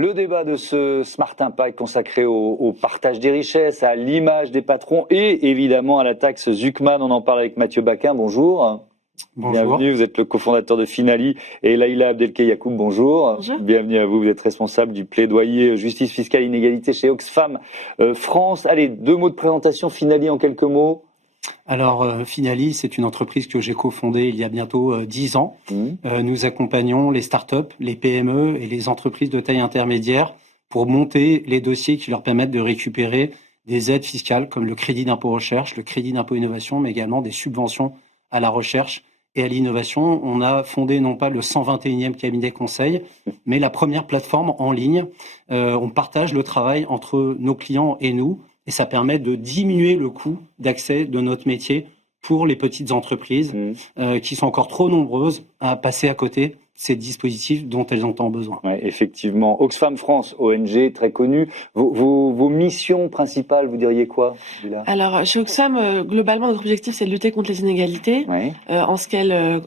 Le débat de ce Smart Impact consacré au partage des richesses, à l'image des patrons et évidemment à la taxe Zuckman. On en parle avec Mathieu Baquin. Bonjour. Bonjour. Bienvenue, vous êtes le cofondateur de Finali et Laïla Abdelkey-Yacoub, bonjour. Bonjour. Bienvenue à vous, vous êtes responsable du plaidoyer justice fiscale inégalité chez Oxfam France. Allez, 2 mots de présentation, Finali en quelques mots. Alors, Finali, c'est une entreprise que j'ai cofondée il y a bientôt 10 ans. Nous accompagnons les startups, les PME et les entreprises de taille intermédiaire pour monter les dossiers qui leur permettent de récupérer des aides fiscales comme le crédit d'impôt recherche, le crédit d'impôt innovation, mais également des subventions à la recherche et à l'innovation. On a fondé non pas le 121e cabinet conseil, mais la première plateforme en ligne. On partage le travail entre nos clients et nous. Et ça permet de diminuer le coût d'accès de notre métier pour les petites entreprises qui sont encore trop nombreuses à passer à côté de ces dispositifs dont elles ont tant besoin. Ouais, effectivement. Oxfam France, ONG très connue. Vos missions principales, vous diriez quoi, Lila ? Alors, chez Oxfam, globalement, notre objectif, c'est de lutter contre les inégalités, en ce qu'elles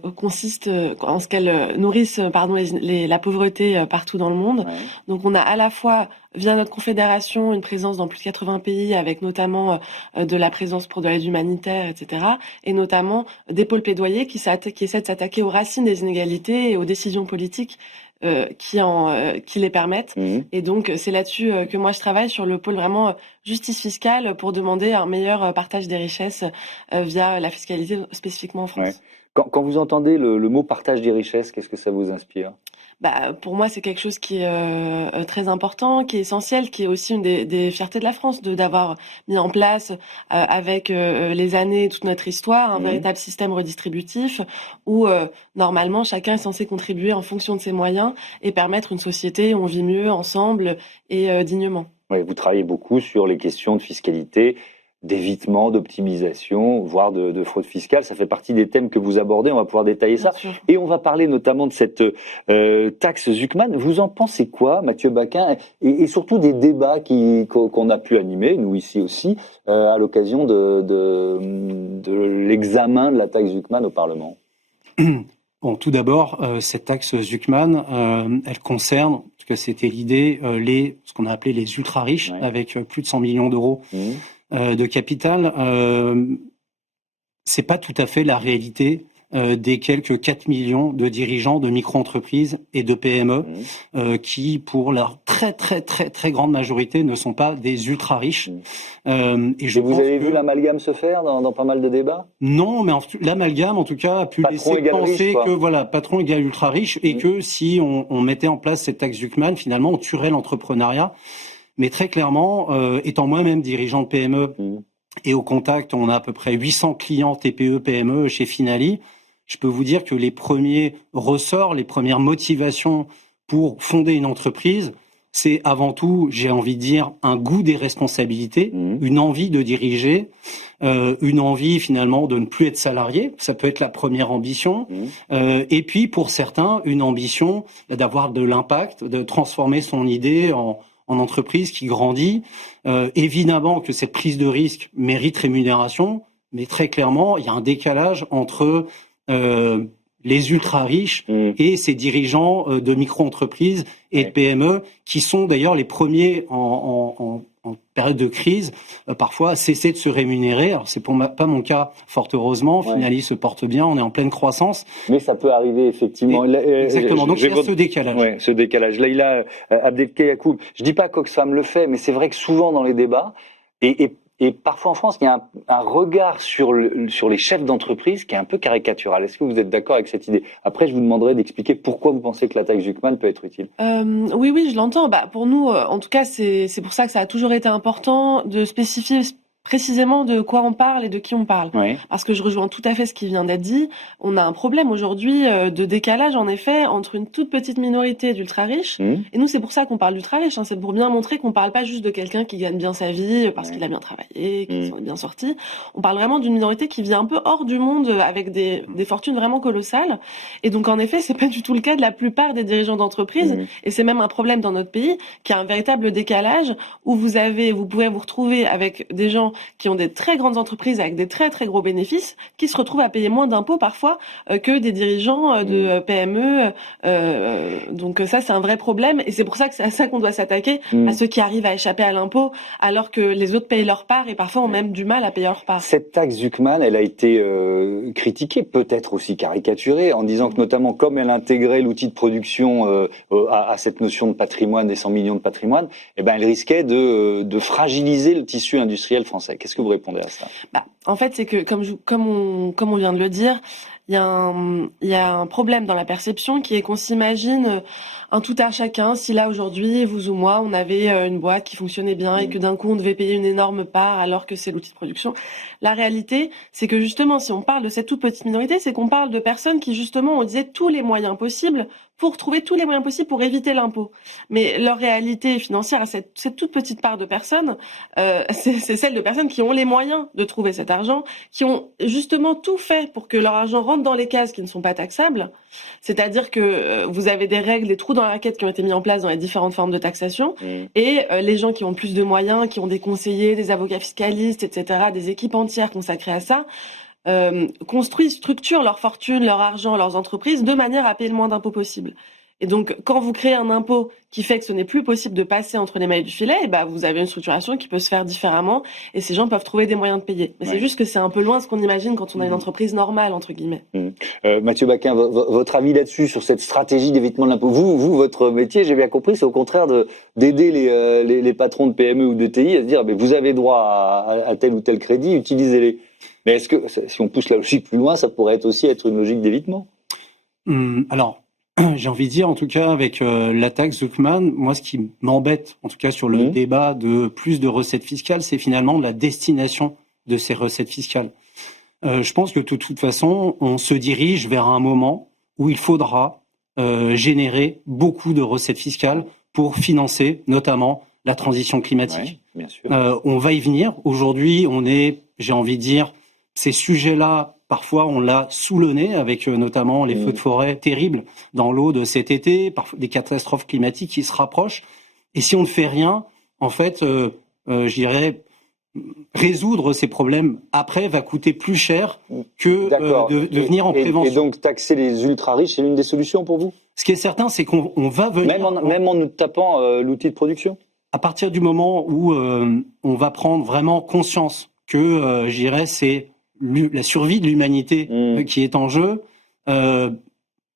nourrissent la pauvreté partout dans le monde. Ouais. Donc, on a à la fois, via notre confédération, une présence dans plus de 80 pays, avec notamment de la présence pour de l'aide humanitaire, etc. Et notamment des pôles plaidoyers qui essaient de s'attaquer aux racines des inégalités et aux décisions politiques qui les permettent. Et donc, c'est là-dessus que moi je travaille, sur le pôle vraiment justice fiscale, pour demander un meilleur partage des richesses via la fiscalité spécifiquement en France. Ouais. Quand vous entendez le mot partage des richesses, qu'est-ce que ça vous inspire ? Pour moi, c'est quelque chose qui est très important, qui est essentiel, qui est aussi une des fiertés de la France, d'avoir mis en place avec les années, toute notre histoire, un véritable système redistributif où normalement chacun est censé contribuer en fonction de ses moyens et permettre une société où on vit mieux ensemble et dignement. Ouais, vous travaillez beaucoup sur les questions de fiscalité, d'évitement, d'optimisation, voire de fraude fiscale. Ça fait partie des thèmes que vous abordez. On va pouvoir détailler ça. Et on va parler notamment de cette taxe Zuckman. Vous en pensez quoi, Mathieu Baquin, et surtout des débats qu'on a pu animer, nous ici aussi, à l'occasion de l'examen de la taxe Zuckman au Parlement ? Bon, tout d'abord, cette taxe Zuckman, elle concerne, parce que c'était l'idée, ce qu'on a appelé les ultra-riches, avec plus de 100 millions d'euros de capital. C'est pas tout à fait la réalité des quelques 4 millions de dirigeants de micro-entreprises et de PME qui, pour leur très très très très grande majorité, ne sont pas des ultra-riches. Et vous avez vu l'amalgame se faire dans pas mal de débats ? Non, mais l'amalgame, en tout cas, a pu laisser penser que voilà, patron égale ultra-riche, et que si on mettait en place cette taxe Zuckman, finalement, on tuerait l'entrepreneuriat. Mais très clairement, étant moi-même dirigeant de PME et au contact, on a à peu près 800 clients TPE, PME chez Finali, je peux vous dire que les premiers ressorts, les premières motivations pour fonder une entreprise, c'est avant tout, j'ai envie de dire, un goût des responsabilités, une envie de diriger, une envie finalement de ne plus être salarié, ça peut être la première ambition, et puis pour certains, une ambition d'avoir de l'impact, de transformer son idée en entreprise qui grandit. Évidemment que cette prise de risque mérite rémunération, mais très clairement, il y a un décalage entre les ultra-riches et ces dirigeants de micro-entreprises et de PME, qui sont d'ailleurs les premiers en période de crise, parfois à cesser de se rémunérer. Alors c'est pas mon cas, fort heureusement. Finali se porte bien, on est en pleine croissance. Mais ça peut arriver effectivement. Exactement, donc il y a ce décalage. Ouais, ce décalage. Laïla Abdelkey-Yacoub, je dis pas qu'Oxfam le fait, mais c'est vrai que souvent dans les débats, et parfois en France, il y a un regard sur les chefs d'entreprise qui est un peu caricatural. Est-ce que vous êtes d'accord avec cette idée ? Après, je vous demanderai d'expliquer pourquoi vous pensez que la taxe Zuckman peut être utile. Oui, je l'entends. Pour nous, en tout cas, c'est pour ça que ça a toujours été important de spécifier précisément de quoi on parle et de qui on parle. Parce que je rejoins tout à fait ce qui vient d'être dit. On a un problème aujourd'hui de décalage, en effet, entre une toute petite minorité d'ultra-riches. Et nous, c'est pour ça qu'on parle d'ultra-riches. C'est pour bien montrer qu'on parle pas juste de quelqu'un qui gagne bien sa vie parce qu'il a bien travaillé, qui s'en est bien sorti. On parle vraiment d'une minorité qui vit un peu hors du monde avec des fortunes vraiment colossales. Et donc, en effet, c'est pas du tout le cas de la plupart des dirigeants d'entreprise. Et c'est même un problème dans notre pays, qui a un véritable décalage où vous pouvez vous retrouver avec des gens qui ont des très grandes entreprises avec des très très gros bénéfices, qui se retrouvent à payer moins d'impôts parfois que des dirigeants de PME. Donc ça, c'est un vrai problème, et c'est pour ça que c'est à ça qu'on doit s'attaquer, à ceux qui arrivent à échapper à l'impôt, alors que les autres payent leur part et parfois ont même du mal à payer leur part. Cette taxe Zuckman, elle a été critiquée, peut-être aussi caricaturée, en disant que notamment comme elle intégrait l'outil de production à cette notion de patrimoine, des 100 millions de patrimoine, eh ben elle risquait de fragiliser le tissu industriel français. Qu'est-ce que vous répondez à ça? En fait, c'est que comme on vient de le dire, il y a un problème dans la perception qui est qu'on s'imagine un tout à chacun. Si là aujourd'hui, vous ou moi, on avait une boîte qui fonctionnait bien et que d'un coup on devait payer une énorme part alors que c'est l'outil de production. La réalité, c'est que justement, si on parle de cette toute petite minorité, c'est qu'on parle de personnes qui justement ont utilisé tous les moyens possibles pour trouver tous les moyens possibles pour éviter l'impôt. Mais leur réalité financière à cette toute petite part de personnes, c'est celle de personnes qui ont les moyens de trouver cet argent, qui ont justement tout fait pour que leur argent rentre dans les cases qui ne sont pas taxables. C'est-à-dire que vous avez des règles, des trous dans la raquette qui ont été mis en place dans les différentes formes de taxation, et les gens qui ont plus de moyens, qui ont des conseillers, des avocats fiscalistes, etc., des équipes entières consacrées à ça, construisent, structurent leur fortune, leur argent, leurs entreprises de manière à payer le moins d'impôts possible. Et donc, quand vous créez un impôt qui fait que ce n'est plus possible de passer entre les mailles du filet, vous avez une structuration qui peut se faire différemment, et ces gens peuvent trouver des moyens de payer. Mais c'est juste que c'est un peu loin ce qu'on imagine quand on a une entreprise normale, entre guillemets. Mathieu Baquin, votre avis là-dessus, sur cette stratégie d'évitement de l'impôt? Vous, votre métier, j'ai bien compris, c'est au contraire d'aider les patrons de PME ou de TI à se dire, mais vous avez droit à tel ou tel crédit, utilisez-les. Mais est-ce que, si on pousse la logique plus loin, ça pourrait aussi être une logique d'évitement? Alors, j'ai envie de dire, en tout cas, avec la taxe Zuckman, moi, ce qui m'embête, en tout cas, sur le débat de plus de recettes fiscales, c'est finalement la destination de ces recettes fiscales. Je pense que de toute façon, on se dirige vers un moment où il faudra générer beaucoup de recettes fiscales pour financer, notamment, la transition climatique. Oui, bien sûr. On va y venir. Aujourd'hui, j'ai envie de dire, ces sujets-là, parfois, on l'a sous le nez avec notamment les feux de forêt terribles dans l'eau de cet été, parfois des catastrophes climatiques qui se rapprochent. Et si on ne fait rien, en fait, je dirais, résoudre ces problèmes après va coûter plus cher que de venir en prévention. Et donc, taxer les ultra-riches, c'est l'une des solutions pour vous? Ce qui est certain, c'est qu'on va venir... Même en nous tapant l'outil de production? À partir du moment où on va prendre vraiment conscience que, je dirais, c'est la survie de l'humanité qui est en jeu, il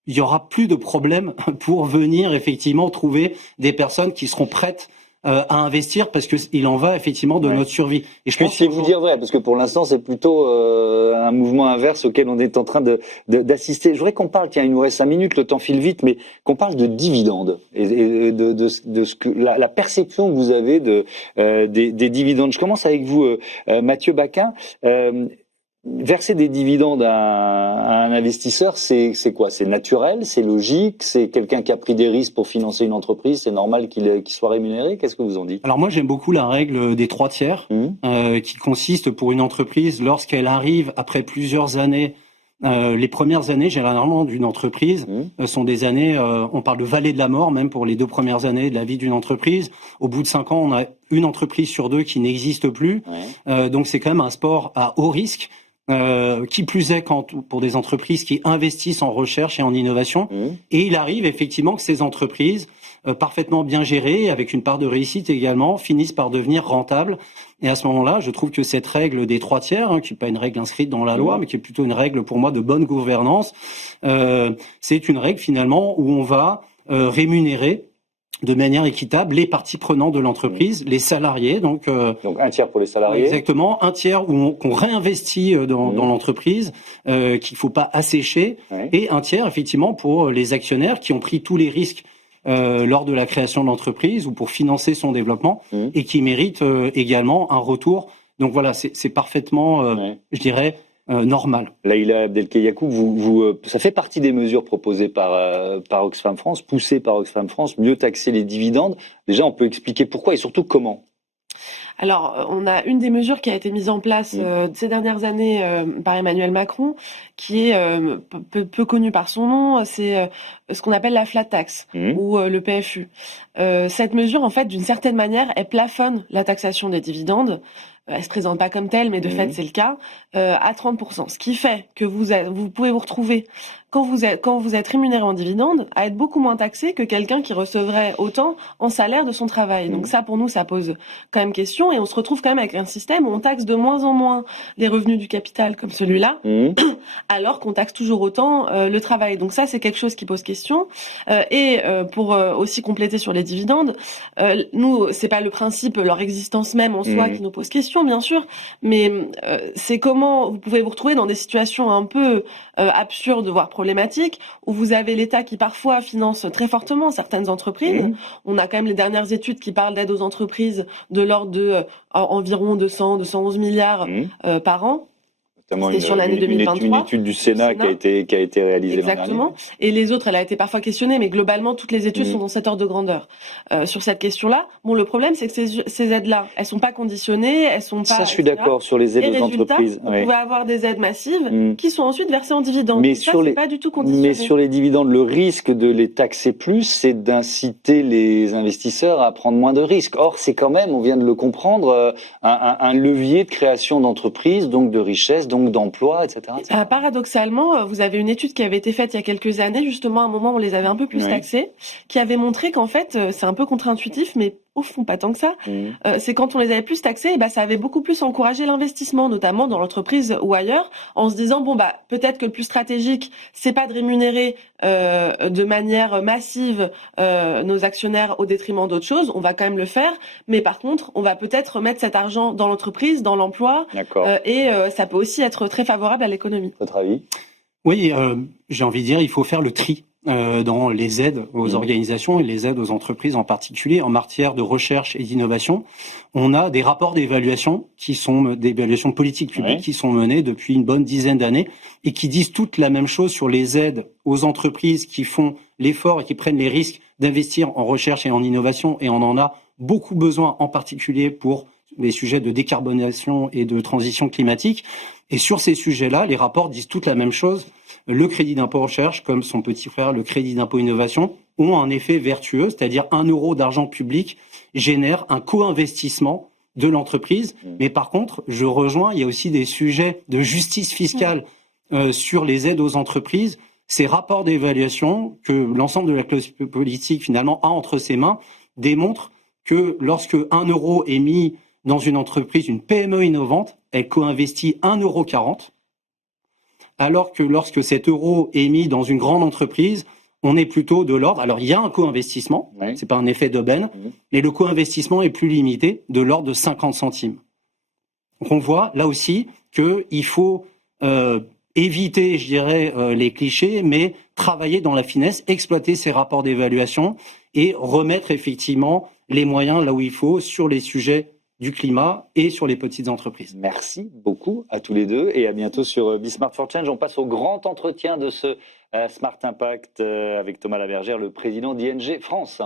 y aura plus de problème pour venir effectivement trouver des personnes qui seront prêtes à investir, parce que il en va effectivement de notre survie. Et je pense vous dire vrai, parce que pour l'instant c'est plutôt un mouvement inverse auquel on est en train d'assister. Je voudrais qu'on parle, tiens, il nous reste 5 minutes, le temps file vite, mais qu'on parle de dividendes et de ce que la perception que vous avez des dividendes. Je commence avec vous, Mathieu Baquin. Verser des dividendes à un investisseur, c'est quoi? C'est naturel, c'est logique, c'est quelqu'un qui a pris des risques pour financer une entreprise, c'est normal qu'il soit rémunéré? Qu'est-ce que vous en dites? Alors moi, j'aime beaucoup la règle des 3 tiers, qui consiste pour une entreprise, lorsqu'elle arrive après plusieurs années, les premières années généralement d'une entreprise sont des années, on parle de vallée de la mort même pour les 2 premières années de la vie d'une entreprise. Au bout de 5 ans, on a une entreprise sur 2 qui n'existe plus, donc c'est quand même un sport à haut risque. Qui plus est pour des entreprises qui investissent en recherche et en innovation. Et il arrive effectivement que ces entreprises, parfaitement bien gérées, avec une part de réussite également, finissent par devenir rentables. Et à ce moment-là, je trouve que cette règle des 3 tiers, qui n'est pas une règle inscrite dans la loi, mais qui est plutôt une règle pour moi de bonne gouvernance, c'est une règle finalement où on va rémunérer de manière équitable les parties prenantes de l'entreprise, les salariés. Donc 1 tiers pour les salariés. Exactement, 1 tiers qu'on réinvestit dans l'entreprise, qu'il faut pas assécher, et 1 tiers effectivement pour les actionnaires qui ont pris tous les risques lors de la création de l'entreprise ou pour financer son développement et qui méritent également un retour. Donc voilà, c'est parfaitement, je dirais, normal. Laïla Abdelkayakoub, ça fait partie des mesures proposées par Oxfam France, poussées par Oxfam France, mieux taxer les dividendes. Déjà, on peut expliquer pourquoi et surtout comment? Alors, on a une des mesures qui a été mise en place ces dernières années par Emmanuel Macron, qui est peu connue par son nom, c'est ce qu'on appelle la flat tax ou le PFU. Cette mesure, en fait, d'une certaine manière, elle plafonne la taxation des dividendes. elle se présente pas comme telle, mais de fait c'est le cas, à 30%. Ce qui fait que vous pouvez vous retrouver quand vous êtes rémunéré en dividende à être beaucoup moins taxé que quelqu'un qui recevrait autant en salaire de son travail. Donc ça, pour nous, ça pose quand même question, et on se retrouve quand même avec un système où on taxe de moins en moins les revenus du capital comme celui-là, alors qu'on taxe toujours autant le travail. Donc ça, c'est quelque chose qui pose question. Pour aussi compléter sur les dividendes, nous, c'est pas le principe, leur existence même en soi qui nous pose question, bien sûr, mais c'est comment vous pouvez vous retrouver dans des situations un peu absurdes, voire problématiques, où vous avez l'État qui parfois finance très fortement certaines entreprises. On a quand même les dernières études qui parlent d'aide aux entreprises de l'ordre de environ 211 milliards par an. Notamment sur l'année 2023. Une étude du Sénat qui a été réalisée l'an dernier. Exactement. Et les autres, elle a été parfois questionnée, mais globalement, toutes les études sont dans cet ordre de grandeur. Sur cette question-là, bon, le problème, c'est que ces aides-là, elles sont pas conditionnées, elles sont pas... Ça, je suis d'accord sur les aides aux entreprises. Vous pouvez avoir des aides massives qui sont ensuite versées en dividendes. Mais ça, c'est pas du tout conditionné. Mais sur les dividendes, le risque de les taxer plus, c'est d'inciter les investisseurs à prendre moins de risques. Or, c'est quand même, on vient de le comprendre, un levier de création d'entreprises, donc de richesse, donc d'emploi, etc. Paradoxalement, vous avez une étude qui avait été faite il y a quelques années, justement à un moment où on les avait un peu plus taxés, qui avait montré qu'en fait, c'est un peu contre-intuitif, mais au fond pas tant que ça, c'est quand on les avait plus taxés, ça avait beaucoup plus encouragé l'investissement, notamment dans l'entreprise ou ailleurs, en se disant peut-être que le plus stratégique, c'est pas de rémunérer de manière massive nos actionnaires au détriment d'autres choses, on va quand même le faire, mais par contre, on va peut-être mettre cet argent dans l'entreprise, dans l'emploi, et ça peut aussi être très favorable à l'économie. Votre avis ? Oui, j'ai envie de dire, il faut faire le tri dans les aides aux organisations et les aides aux entreprises en particulier en matière de recherche et d'innovation. On a des rapports d'évaluation qui sont des évaluations politiques publiques qui sont menées depuis une bonne dizaine d'années et qui disent toutes la même chose sur les aides aux entreprises qui font l'effort et qui prennent les risques d'investir en recherche et en innovation, et on en a beaucoup besoin, en particulier pour les sujets de décarbonation et de transition climatique. Et sur ces sujets-là, les rapports disent toutes la même chose. Le crédit d'impôt recherche, comme son petit frère, le crédit d'impôt innovation, ont un effet vertueux, c'est-à-dire 1 euro d'argent public génère un co-investissement de l'entreprise. Mais par contre, je rejoins, il y a aussi des sujets de justice fiscale sur les aides aux entreprises. Ces rapports d'évaluation que l'ensemble de la classe politique finalement a entre ses mains démontrent que lorsque 1 euro est mis dans une entreprise, une PME innovante, elle co-investit 1,40 €, alors que lorsque cet euro est mis dans une grande entreprise, on est plutôt de l'ordre. Alors, il y a un co-investissement, c'est pas un effet d'aubaine, mais le co-investissement est plus limité, de l'ordre de 50 centimes. Donc, on voit là aussi qu'il faut éviter, je dirais, les clichés, mais travailler dans la finesse, exploiter ces rapports d'évaluation et remettre effectivement les moyens là où il faut sur les sujets du climat et sur les petites entreprises. Merci beaucoup à tous les deux et à bientôt sur Be Smart for Change. On passe au grand entretien de ce Smart Impact avec Thomas Labergère, le président d'ING France.